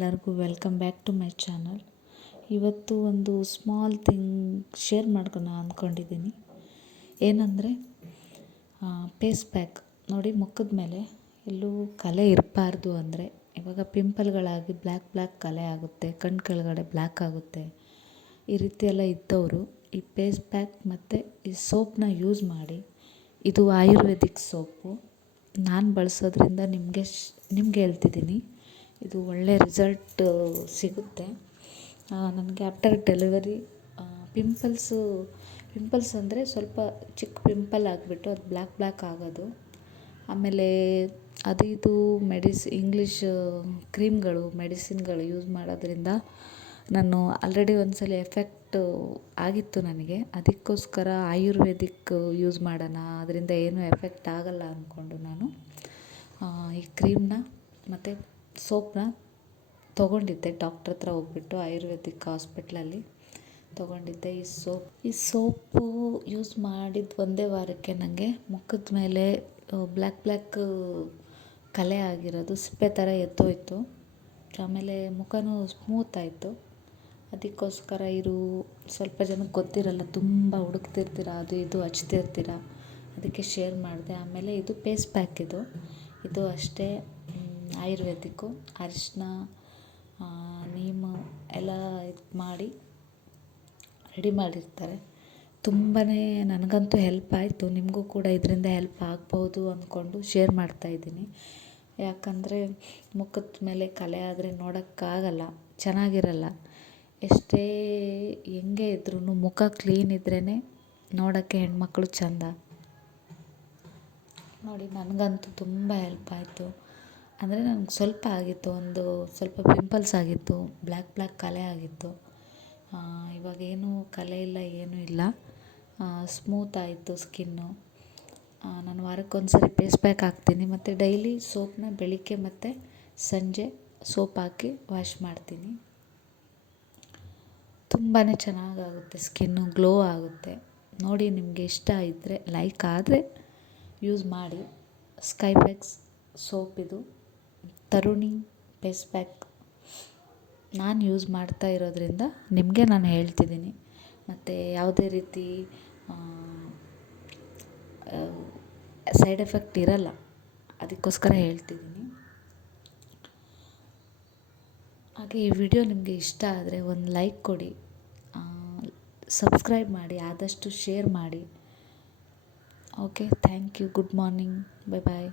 ಎಲ್ಲರಿಗೂ welcome back to my channel ಇವತ್ತು ಒಂದು ಸ್ಮಾಲ್ ಥಿಂಗ್ ಶೇರ್ ಮಾಡ್ಕೊಳ ಅಂದ್ಕೊಂಡಿದ್ದೀನಿ ಏನಂದರೆ ಪೇಸ್ ಪ್ಯಾಕ್ ನೋಡಿ, ಮುಖದ ಮೇಲೆ ಎಲ್ಲೂ ಕಲೆ ಇರಬಾರ್ದು ಅಂದರೆ, ಇವಾಗ ಪಿಂಪಲ್ಗಳಾಗಿ ಬ್ಲ್ಯಾಕ್ ಬ್ಲ್ಯಾಕ್ ಕಲೆ ಆಗುತ್ತೆ, ಕಣ್ಣು ಕೆಳಗಡೆ ಬ್ಲ್ಯಾಕ್ ಆಗುತ್ತೆ, ಈ ರೀತಿ ಎಲ್ಲ ಇದ್ದವರು ಈ ಪೇಸ್ ಪ್ಯಾಕ್ ಮತ್ತು ಈ ಸೋಪ್ನ ಯೂಸ್ ಮಾಡಿ, ಇದು ಆಯುರ್ವೇದಿಕ್ ಸೋಪು ನಾನು ಬಳಸೋದ್ರಿಂದ ನಿಮಗೆ ಶ್, ನಿಮ್ಗೆ ಹೇಳ್ತಿದ್ದೀನಿ. ಇದು ಒಳ್ಳೆ ರಿಸಲ್ಟ್ ಸಿಗುತ್ತೆ. ನನಗೆ ಆಫ್ಟರ್ ಡೆಲಿವರಿ ಪಿಂಪಲ್ಸು, ಪಿಂಪಲ್ಸ್ ಅಂದರೆ ಸ್ವಲ್ಪ ಚಿಕ್ಕ ಪಿಂಪಲ್ ಆಗಿಬಿಟ್ಟು ಅದು ಬ್ಲ್ಯಾಕ್ ಬ್ಲ್ಯಾಕ್ ಆಗೋದು. ಆಮೇಲೆ ಅದು ಇದು ಮೆಡಿಸ್, ಇಂಗ್ಲೀಷ್ ಕ್ರೀಮ್ಗಳು, ಮೆಡಿಸಿನ್ಗಳು ಯೂಸ್ ಮಾಡೋದ್ರಿಂದ ನಾನು ಆಲ್ರೆಡಿ ಒಂದು ಸಲ ಎಫೆಕ್ಟು ಆಗಿತ್ತು ನನಗೆ. ಅದಕ್ಕೋಸ್ಕರ ಆಯುರ್ವೇದಿಕ್ ಯೂಸ್ ಮಾಡೋಣ, ಅದರಿಂದ ಏನೂ ಎಫೆಕ್ಟ್ ಆಗೋಲ್ಲ ಅಂದ್ಕೊಂಡು ನಾನು ಈ ಕ್ರೀಮ್ನ ಮತ್ತು ಸೋಪನ್ನ ತೊಗೊಂಡಿದ್ದೆ. ಡಾಕ್ಟ್ರ್ ಹತ್ರ ಹೋಗ್ಬಿಟ್ಟು ಆಯುರ್ವೇದಿಕ್ ಹಾಸ್ಪಿಟ್ಲಲ್ಲಿ ತೊಗೊಂಡಿದ್ದೆ ಈ ಸೋಪ್. ಈ ಸೋಪು ಯೂಸ್ ಮಾಡಿದ ಒಂದೇ ವಾರಕ್ಕೆ ನನಗೆ ಮುಖದ ಮೇಲೆ ಬ್ಲ್ಯಾಕ್ ಬ್ಲ್ಯಾಕ್ ಕಲೆ ಆಗಿರೋದು ಸಿಪ್ಪೆ ಥರ ಎದ್ದೋಯ್ತು ಆಮೇಲೆ ಮುಖವೂ ಸ್ಮೂತ್ ಆಯಿತು. ಅದಕ್ಕೋಸ್ಕರ ಇರು, ಸ್ವಲ್ಪ ಜನಕ್ಕೆ ಗೊತ್ತಿರಲ್ಲ, ತುಂಬ ಹುಡುಕ್ತಿರ್ತೀರ, ಅದು ಇದು ಹಚ್ತಿರ್ತೀರ, ಅದಕ್ಕೆ ಶೇರ್ ಮಾಡಿದೆ. ಆಮೇಲೆ ಇದು ಪೇಸ್ ಪ್ಯಾಕ್ ಇದು. ಇದು ಅಷ್ಟೇ. ಆಯುರ್ವೇದಿಕ್ಕು, ಅರಿಶಿನ ನೀಮು ಎಲ್ಲ ಇದು ಮಾಡಿ ರೆಡಿ ಮಾಡಿರ್ತಾರೆ. ತುಂಬಾ ನನಗಂತೂ ಹೆಲ್ಪ್ ಆಯಿತು. ನಿಮಗೂ ಕೂಡ ಇದರಿಂದ ಹೆಲ್ಪ್ ಆಗ್ಬೋದು ಅಂದ್ಕೊಂಡು ಶೇರ್ ಮಾಡ್ತಾಯಿದ್ದೀನಿ ಯಾಕಂದರೆ ಮುಖದ ಮೇಲೆ ಕಲೆ ಆದರೆ ನೋಡೋಕ್ಕಾಗಲ್ಲ, ಚೆನ್ನಾಗಿರಲ್ಲ. ಎಷ್ಟೇ ಹೆಂಗೆ ಇದ್ರೂ ಮುಖ ಕ್ಲೀನ್ ಇದ್ರೇ ನೋಡೋಕ್ಕೆ ಹೆಣ್ಮಕ್ಳು ಚೆಂದ. ನೋಡಿ, ನನಗಂತೂ ತುಂಬ ಹೆಲ್ಪ್ ಆಯಿತು. ಅಂದರೆ ನನಗೆ ಸ್ವಲ್ಪ ಆಗಿತ್ತು, ಒಂದು ಸ್ವಲ್ಪ ಪಿಂಪಲ್ಸ್ ಆಗಿತ್ತು ಬ್ಲ್ಯಾಕ್ ಬ್ಲ್ಯಾಕ್ ಕಲೆ ಆಗಿತ್ತು. ಇವಾಗೇನು ಕಲೆ ಇಲ್ಲ, ಏನೂ ಇಲ್ಲ. ಸ್ಮೂತ್ ಆಯಿತು ಸ್ಕಿನ್ನು ನಾನು ವಾರಕ್ಕೊಂದು ಸರಿ ಫೇಸ್ ಪ್ಯಾಕ್ ಹಾಕ್ತೀನಿ. ಮತ್ತು ಡೈಲಿ ಸೋಪನ್ನ ಬೆಳಿಗ್ಗೆ ಮತ್ತು ಸಂಜೆ ಸೋಪ್ ಹಾಕಿ ವಾಶ್ ಮಾಡ್ತೀನಿ. ತುಂಬಾ ಚೆನ್ನಾಗಾಗುತ್ತೆ ಸ್ಕಿನ್ನು ಗ್ಲೋ ಆಗುತ್ತೆ. ನೋಡಿ ನಿಮಗೆ ಇಷ್ಟ ಇದ್ದರೆ ಲೈಕ್ ಆದರೆ ಯೂಸ್ ಮಾಡಿ. ಸ್ಕೈಫೆಕ್ಸ್ ಸೋಪ್ ಇದು. ತರುಣಿ ಫೇಸ್ ಪ್ಯಾಕ್ ನಾನು ಯೂಸ್ ಮಾಡ್ತಾ ಇರೋದರಿಂದ ನಿಮಗೆ ನಾನು ಹೇಳ್ತಿದ್ದೀನಿ. ಮತ್ತು ಯಾವುದೇ ರೀತಿ ಸೈಡ್ ಎಫೆಕ್ಟ್ ಇರಲ್ಲ. ಅದಕ್ಕೋಸ್ಕರ ಹೇಳ್ತಿದ್ದೀನಿ. ಹಾಗೆ ಈ ವಿಡಿಯೋ ನಿಮಗೆ ಇಷ್ಟ ಆದರೆ ಒಂದು ಲೈಕ್ ಕೊಡಿ. ಸಬ್ಸ್ಕ್ರೈಬ್ ಮಾಡಿ, ಆದಷ್ಟು ಶೇರ್ ಮಾಡಿ. Okay thank you good morning bye bye